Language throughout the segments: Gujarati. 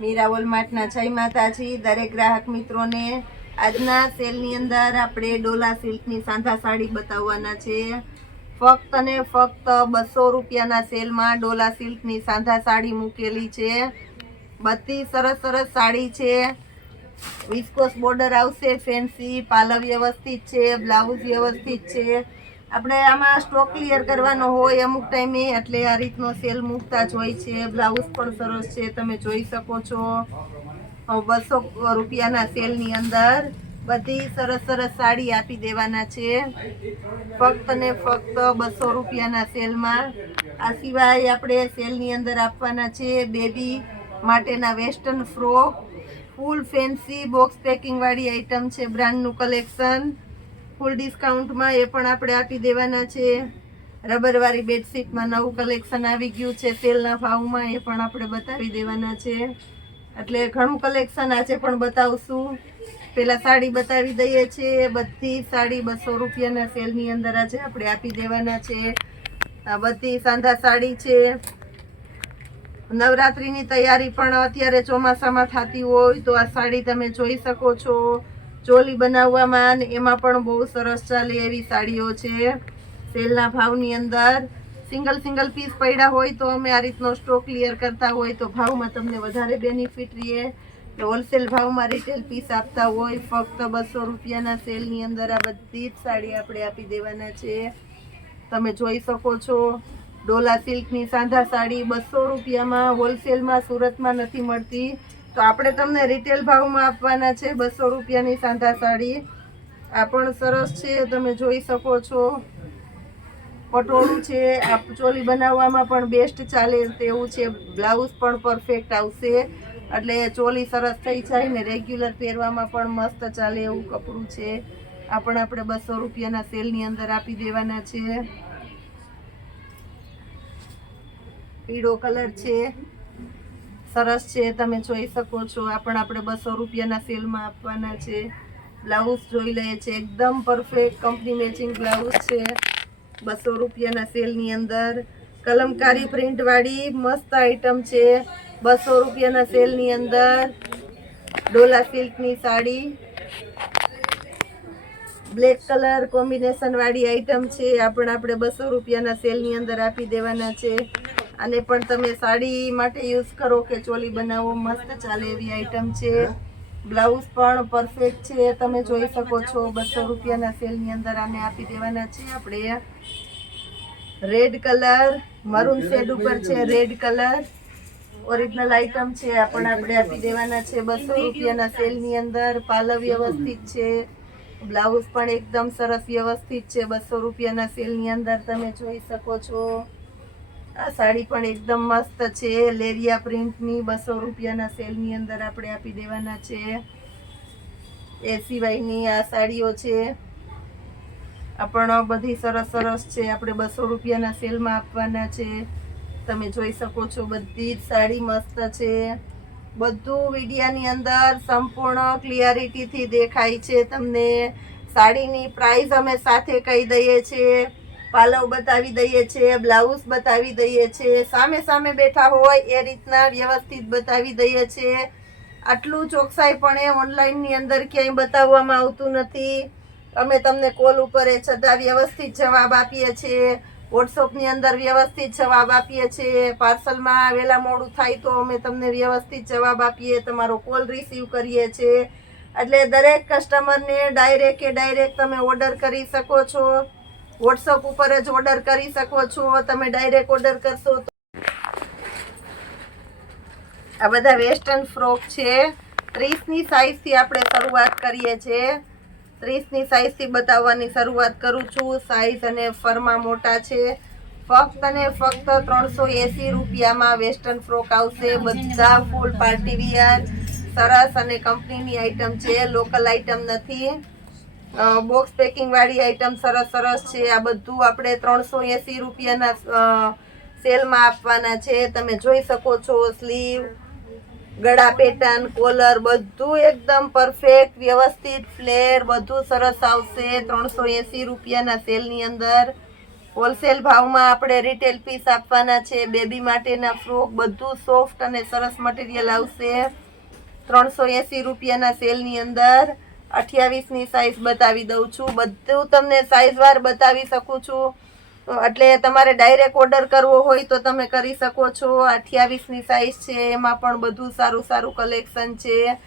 મીરા વોલમાર્ટના જય માતાજી દરેક ગ્રાહક મિત્રોને। આજના સેલની અંદર આપણે ડોલા સિલ્કની સાંધા સાડી બતાવવાના છે। ફક્ત ને ફક્ત 200 રૂપિયાના સેલમાં ડોલા સિલ્કની સાંધા સાડી મૂકેલી છે। બધી સરસ સરસ સાડી છે। વિસ્કોસ બોર્ડર આવશે, ફેન્સી પાલવ વ્યવસ્થિત છે, બ્લાઉઝ વ્યવસ્થિત છે। આપણે આમાં સ્ટોક ક્લિયર કરવાનો હોય અમુક ટાઈમે, એટલે આ રીતનો સેલ મૂકતા જ હોય છે। બ્લાઉઝ પણ સરસ છે, તમે જોઈ શકો છો। 200 રૂપિયાના સેલની અંદર બધી સરસ સરસ સાડી આપી દેવાના છે, ફક્ત ને ફક્ત 200 રૂપિયાના સેલમાં। આ સિવાય આપણે સેલની અંદર આપવાના છે બેબી માટેના વેસ્ટર્ન ફ્રોક, ફૂલ ફેન્સી બોક્સ પેકિંગ વાળી આઈટમ છે, બ્રાન્ડનું કલેક્શન ફૂલ ડિસ્કાઉન્ટમાં એ પણ આપણે આપી દેવાના છે। રબરવાળી બેડશીટમાં નવું કલેક્શન આવી ગયું છે સેલના ભાવમાં, એ પણ આપણે બતાવી દેવાના છે। એટલે ઘણું કલેક્શન આજે પણ બતાવશું। પેલા સાડી બતાવી દઈએ છીએ, બધી સાડી 200 રૂપિયાના સેલની અંદર આજે આપણે આપી દેવાના છે। આ બધી સાંધા સાડી છે। નવરાત્રીની તૈયારી પણ અત્યારે ચોમાસામાં થતી હોય તો આ સાડી તમે જોઈ શકો છો। ચોલી બનાવવામાં એમાં પણ બહુ સરસ ચાલે એવી સાડીઓ છે સેલના ભાવની અંદર। સિંગલ પીસ પડ્યા હોય તો અમે આ રીતનો સ્ટોક ક્લિયર કરતા હોય તો ભાવમાં તમને વધારે બેનિફિટ રહે। હોલસેલ ભાવમાં રિટેલ પીસ આપતા હોય ફક્ત 200 રૂપિયાના સેલની અંદર આ બધી જ સાડી આપણે આપી દેવાના છે। તમે જોઈ શકો છો ડોલા સિલ્કની સાંધા સાડી 200 રૂપિયામાં હોલસેલમાં સુરતમાં નથી મળતી, તો આપણે તમને રિટેલ ભાવમાં આપવાના છે 200 રૂપિયાની સાંધા સાડી। આ પણ સરસ છે, તમે જોઈ શકો છો। પટોળું છે, આ ચોલી બનાવવામાં પણ બેસ્ટ ચાલે તેવું છે। બ્લાઉઝ પણ પરફેક્ટ આવશે, એટલે ચોલી સરસ થઈ જાય ને રેગ્યુલર પહેરવામાં પણ મસ્ત ચાલે એવું કપડું છે। આ પણ આપણે 200 રૂપિયાના સેલની અંદર આપી દેવાના છે। પીળો કલર છે, સરસ છે, તમે જોઈ શકો છો। આ પણ આપણે 200 રૂપિયાના સેલમાં આપવાના છે। બ્લાઉઝ જોઈ લઈએ છે, એકદમ પરફેક્ટ કંપની મેચિંગ બ્લાઉઝ છે 200 રૂપિયાના સેલની અંદર। કલમકારી પ્રિન્ટ વાળી મસ્ત આઈટમ છે 200 રૂપિયાના સેલની અંદર। Dola સિલ્કની sari black colour combination વાળી આઈટમ છે, આ પણ આપણે 200 રૂપિયાના સેલની અંદર આપી દેવાના છે। આને પણ તમે સાડી માટે યુઝ કરો કે ચોલી બનાવો મસ્ત ચાલે એવી આઈટમ છે। બ્લાઉઝ પણ પરફેક્ટ છે, તમે જોઈ શકો છો। 200 રૂપિયાના સેલની અંદર આને આપી દેવાના છે આપણે। રેડ કલર મરૂન શેડ ઉપર છે, રેડ કલર ઓરિજિનલ આઈટમ છે, આ પણ આપણે આપી દેવાના છે 200 રૂપિયાના સેલની અંદર। પાલવ વ્યવસ્થિત છે, બ્લાઉઝ પણ એકદમ સરસ વ્યવસ્થિત છે 200 રૂપિયાના સેલની અંદર, તમે જોઈ શકો છો। આ સાડી પણ એકદમ મસ્ત છે લેરિયા પ્રિન્ટની 200 રૂપિયાના સેલની અંદર આપણે આપી દેવાના છે। એ સિવાયની આ સાડીઓ છે, આ પણ બધી સરસ સરસ છે, આપણે 200 રૂપિયાના સેલમાં આપવાના છે। તમે જોઈ શકો છો બધી જ સાડી મસ્ત છે। બધું વિડિયાની અંદર સંપૂર્ણ ક્લિયરિટીથી દેખાય છે તમને। સાડીની પ્રાઇસ અમે સાથે કહી દઈએ છીએ, પાલવ બતાવી દઈએ છીએ, બ્લાઉઝ બતાવી દઈએ છીએ, સામે સામે બેઠા હોય એ રીતના વ્યવસ્થિત બતાવી દઈએ છીએ। આટલું ચોકસાઈપણે ઓનલાઈનની અંદર ક્યાંય બતાવવામાં આવતું નથી। અમે તમને કોલ ઉપર એ છતાં વ્યવસ્થિત જવાબ આપીએ છીએ, વોટ્સઅપની અંદર વ્યવસ્થિત જવાબ આપીએ છીએ। પાર્સલમાં વહેલા મોડું થાય તો અમે તમને વ્યવસ્થિત જવાબ આપીએ, તમારો કોલ રિસીવ કરીએ છીએ। એટલે દરેક કસ્ટમરને ડાયરેક્ટ તમે ઓર્ડર કરી શકો છો, વોટ્સઅપ ઉપર જ ઓર્ડર કરી શકો છો। તમે ડાયરેક્ટ ઓર્ડર કરશો તો આ બધા વેસ્ટર્ન ફ્રોક છે, 30ની સાઈઝથી આપણે શરૂઆત કરીએ છીએ। 30ની સાઈઝથી બતાવવાની શરૂઆત કરું છું। સાઈઝ અને ફરમાં મોટા છે। ફક્ત અને ફક્ત 380 રૂપિયામાં વેસ્ટર્ન ફ્રોક આવશે, બધા ફૂલ પાર્ટી વિયર સરસ અને કંપનીની આઈટમ છે, લોકલ આઈટમ નથી। બોક્સ પેકિંગ વાળી આઈટમ સરસ સરસ છે। આ બધું આપણે 380 રૂપિયાના સેલમાં આપવાના છે, તમે જોઈ શકો છો। સ્લીવ, ગળા પેટર્ન, કોલર બધું એકદમ પરફેક્ટ વ્યવસ્થિત, ફ્લેર બધું સરસ આવશે 380 રૂપિયાના સેલની અંદર। હોલસેલ ભાવમાં આપણે રિટેલ પીસ આપવાના છે. બેબી માટેના ફ્રોક બધું સોફ્ટ અને સરસ મટીરિયલ આવશે. 380 રૂપિયાના સેલની અંદર 28ની સાઈઝ બતાવી દઉં છું. બધું તમને સાઈઝવાર બતાવી શકું છું, એટલે તમારે ડાયરેક્ટ ઓર્ડર કરવો હોય તો તમે કરી શકો છો. 28ની સાઈઝ છે, એમાં પણ બધું સારું સારું કલેક્શન છે.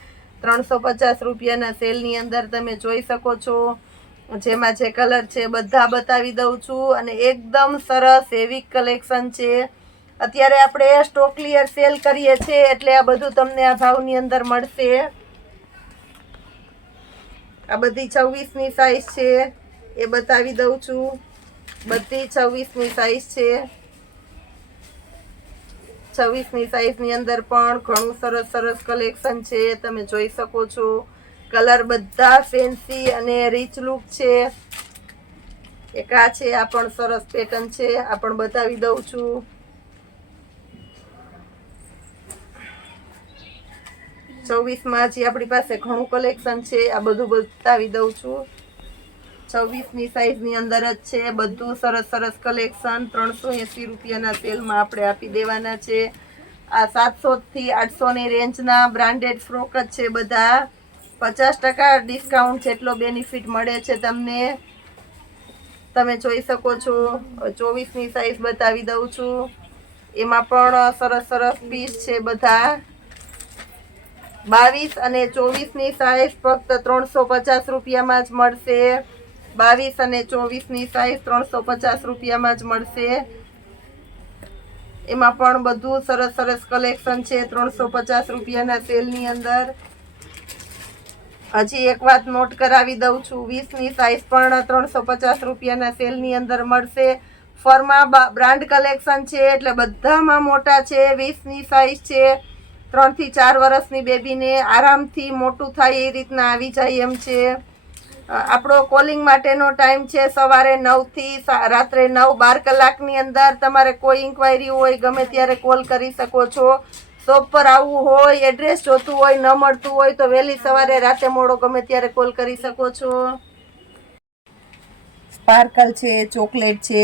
350 રૂપિયાના સેલની અંદર તમે જોઈ શકો છો. જેમાં જે કલર છે બધા બતાવી દઉં છું, અને એકદમ સરસ હેવી કલેક્શન છે. અત્યારે આપણે સ્ટોક ક્લિયર સેલ કરીએ છીએ, એટલે આ બધું તમને આ ભાવની અંદર મળશે. આ બધી 26ની સાઈઝ છે, એ બતાવી દઉં છું. બધી 26ની સાઈઝ છે. 26ની સાઈઝની અંદર પણ ઘણું સરસ સરસ કલેક્શન છે, તમે જોઈ શકો છો. કલર બધા ફેન્સી અને રીચ લુક છે. એક આ છે, આ પણ સરસ પેટર્ન છે, આ પણ બતાવી દઉં છું. ચોવીસમાં હજી આપણી પાસે ઘણું કલેક્શન છે, આ બધું બતાવી દઉં છું. 26ની સાઈઝની અંદર જ છે, બધું સરસ સરસ કલેક્શન 380 રૂપિયાના સેલમાં આપણે આપી દેવાના છે. આ 700 થી 800ની રેન્જના બ્રાન્ડેડ ફ્રોક જ છે. બધા 50% ડિસ્કાઉન્ટ જેટલો બેનિફિટ મળે છે તમને, તમે જોઈ શકો છો. 24ની સાઈઝ બતાવી દઉં છું. એમાં પણ સરસ સરસ પીસ છે બધા. 22 અને 24ની સાઈઝ ફક્ત 350 રૂપિયામાં જ મળશે. 22 અને 24ની સાઈઝ 350 રૂપિયામાં જ મળશે. એમાં પણ બધું સરસ સરસ કલેક્શન છે 350 રૂપિયાના સેલની અંદર. હજી એક વાત નોટ કરાવી દઉં છું, 20ની સાઈઝ પણ 350 રૂપિયાના સેલની અંદર મળશે. ફરમાં બ્રાન્ડ કલેક્શન છે, એટલે બધામાં મોટા છે. 20ની સાઈઝ છે, 3 થી 4 વર્ષની બેબીને આરામથી મોટું થાય એ રીતના આવી જાય એમ છે. આપણો કોલિંગ માટેનો ટાઈમ છે સવારે 9 થી રાત્રે 9-12 કલાકની અંદર. તમારે કોઈ ઇન્ક્વાયરી હોય ગમે ત્યારે કોલ કરી શકો છો. શોપ પર આવવું હોય, એડ્રેસ જોતું હોય, ન મળતું હોય તો વહેલી સવારે રાતે મોડો ગમે ત્યારે કોલ કરી શકો છો. સ્પાર્કલ છે, ચોકલેટ છે,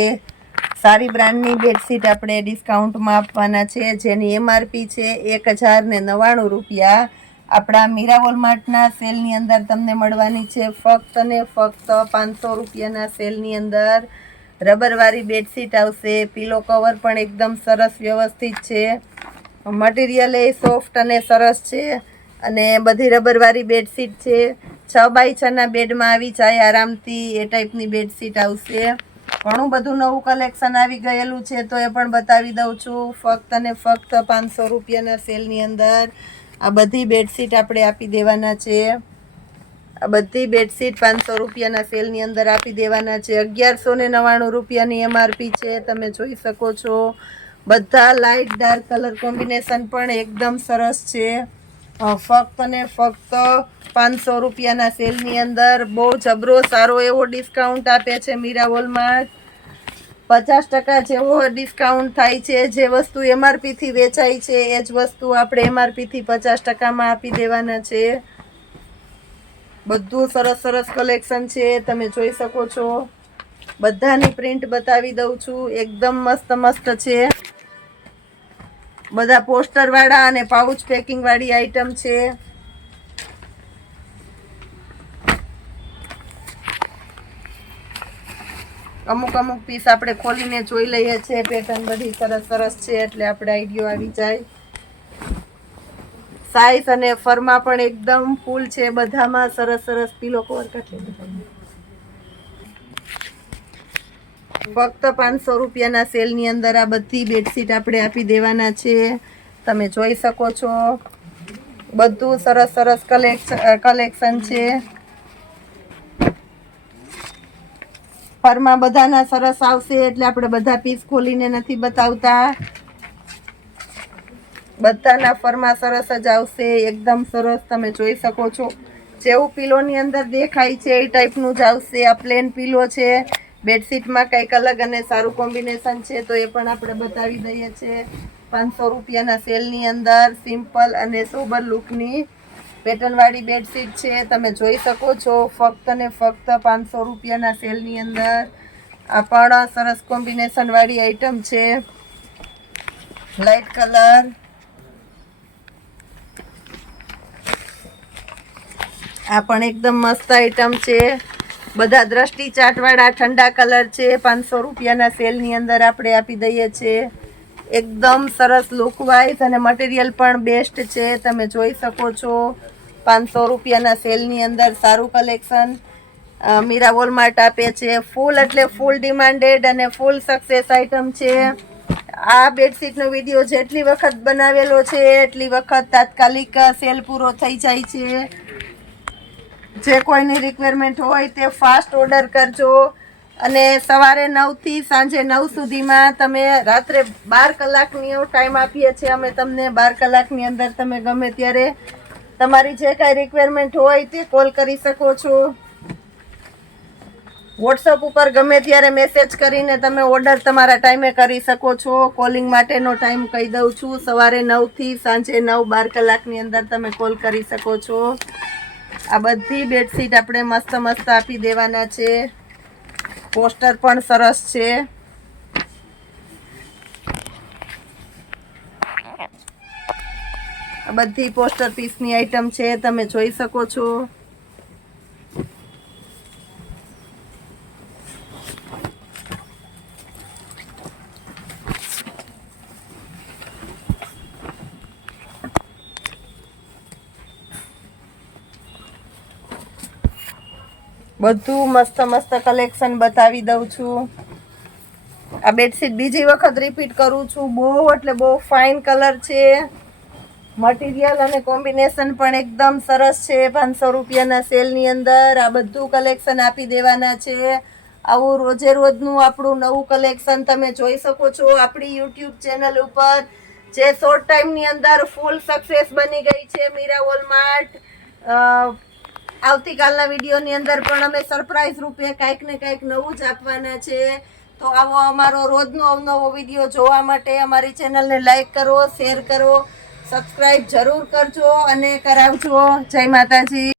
સારી બ્રાન્ડની બેડશીટ આપણે ડિસ્કાઉન્ટમાં આપવાના છે, જેની MRP છે 1099 રૂપિયા. આપણા મીરા વોલમાર્ટના સેલની અંદર તમને મળવાની છે ફક્ત ને ફક્ત 500 રૂપિયાના સેલની અંદર. રબરવાળી બેડશીટ આવશે. પીલો કવર પણ એકદમ સરસ વ્યવસ્થિત છે. મટીરિયલ એ સોફ્ટ અને સરસ છે, અને બધી રબરવાળી બેડશીટ છે. 6x6ના બેડમાં આવી જાય આરામથી, એ ટાઈપની બેડશીટ આવશે. ઘણું બધું નવું કલેક્શન આવી ગયેલું છે, તો એ પણ બતાવી દઉં છું. ફક્ત ને ફક્ત 500 રૂપિયાના સેલની અંદર આ બધી બેડશીટ આપણે આપી દેવાના છે. આ બધી બેડશીટ 500 રૂપિયાના સેલની અંદર આપી દેવાના છે. 1199 રૂપિયાની MRP છે, તમે જોઈ શકો છો. બધા લાઇટ ડાર્ક કલર કોમ્બિનેશન પણ એકદમ સરસ છે. ફક્ત ને ફક્ત 500 રૂપિયાના સેલની અંદર બહુ જબરો સારો એવો ડિસ્કાઉન્ટ આપે છે મીરા વોલમાર્ટ. 50% જેવો ડિસ્કાઉન્ટ થાય છે. જે વસ્તુ MRP થી વેચાય છે એ જ વસ્તુ આપણે MRP થી 50%માં આપી દેવાના છે. બધું સરસ સરસ કલેક્શન છે, તમે જોઈ શકો છો. બધાની પ્રિન્ટ બતાવી દઉં છું, એકદમ મસ્ત મસ્ત છે. બધા પોસ્ટર વાળા અને પાઉચ પેકિંગ વાળી આઈટમ છે. અમુક અમુક પીસ આપણે ખોલીને જોઈ લઈએ છીએ. પેટર્ન બધી સરસ સરસ છે, એટલે આપણે આઈડિયો આવી જાય. સાઈઝ અને ફરમાં પણ એકદમ ફૂલ છે. બધામાં સરસ સરસ પીલો કવર કાઢી. ફક્ત 500 રૂપિયાના સેલની અંદર આ બધી બેડશીટ આપણે આપી દેવાના છે, તમે જોઈ શકો છો. બધું સરસ સરસ કલેક્શન છે. ફરમાં બધાના સરસ આવશે, એટલે આપણે બધા પીસ ખોલીને નથી બતાવતા. બધાના ફરમાં સરસ જ આવશે, એકદમ સરસ, તમે જોઈ શકો છો. જેવું પીલોની અંદર દેખાય છે એ ટાઈપનું જ આવશે. આ પ્લેન પીલો છે. બેડશીટમાં કંઈક અલગ અને સારું કોમ્બિનેશન છે, તો એ પણ આપણે બતાવી દઈએ છીએ. 500 રૂપિયાના સેલની અંદર સિમ્પલ અને સોબર લુકની પેટર્નવાળી બેડશીટ છે, તમે જોઈ શકો છો. ફક્ત ને ફક્ત 500 રૂપિયાના સેલની અંદર આ પણ સરસ કોમ્બિનેશન વાળી આઈટમ છે, લાઈટ કલર. આ પણ એકદમ મસ્ત આઈટમ છે, બધા દ્રષ્ટિ ચાટ વાળા ઠંડા કલર છે. 500 રૂપિયાના સેલની અંદર આપણે આપી દઈએ છીએ. એકદમ સરસ લુક વાઇઝ અને મટીરિયલ પણ બેસ્ટ છે, તમે જોઈ શકો છો. 500 રૂપિયાના સેલની અંદર સારું કલેક્શન મીરા વોલમાર્ટ આપે છે. ફૂલ એટલે ફૂલ ડિમાન્ડેડ અને ફૂલ સક્સેસ આઈટમ છે. આ બેડશીટનો વિડીયો જેટલી વખત બનાવેલો છે એટલી વખત તાત્કાલિક સેલ પૂરો થઈ જાય છે. જે કોઈની રિક્વાયરમેન્ટ હોય તે ફાસ્ટ ઓર્ડર કરજો. અને સવારે 9 થી સાંજે 9 સુધીમાં તમે રાત્રે 12 કલાકની ટાઈમ આપીએ છીએ અમે તમને. 12 કલાકની અંદર તમે ગમે ત્યારે તમારી જે કાંઈ રિક્વાયરમેન્ટ હોય તે કોલ કરી શકો છો. વોટ્સઅપ ઉપર ગમે ત્યારે મેસેજ કરીને તમે ઓર્ડર તમારા ટાઈમે કરી શકો છો. કોલિંગ માટેનો ટાઈમ કહી દઉં છું, સવારે 9 થી સાંજે 9, 12 કલાકની અંદર તમે કોલ કરી શકો છો. આ બધી બેડશીટ આપણે મસ્ત મસ્ત આપી દેવાના છે. પોસ્ટર પણ સરસ છે. આ બધી પોસ્ટર પીસની આઈટમ છે, તમે જોઈ શકો છો. બધું મસ્ત મસ્ત કલેક્શન બતાવી દઉં છું. આ બેડશીટ બીજી વખત રિપીટ કરું છું. બહુ એટલે બહુ ફાઇન કલર છે. મટીરિયલ અને કોમ્બિનેશન પણ એકદમ સરસ છે. 500 રૂપિયાના સેલની અંદર આ બધું કલેક્શન આપી દેવાના છે. આવું રોજે રોજનું આપણું નવું કલેક્શન તમે જોઈ શકો છો આપણી યુટ્યુબ ચેનલ ઉપર, જે શોર્ટ ટાઈમની અંદર ફૂલ સક્સેસ બની ગઈ છે મીરા વોલમાર્ટ. આવતીકાલના વિડીયોની અંદર પણ અમે સરપ્રાઈઝ રૂપે કાંઈક ને કાંઈક નવું જ આપવાના છે. તો આવો અમારો રોજનો અવનવો વિડીયો જોવા માટે અમારી ચેનલને લાઈક કરો, શેર કરો, સબસ્ક્રાઈબ જરૂર કરજો અને કરાવજો. જય માતાજી.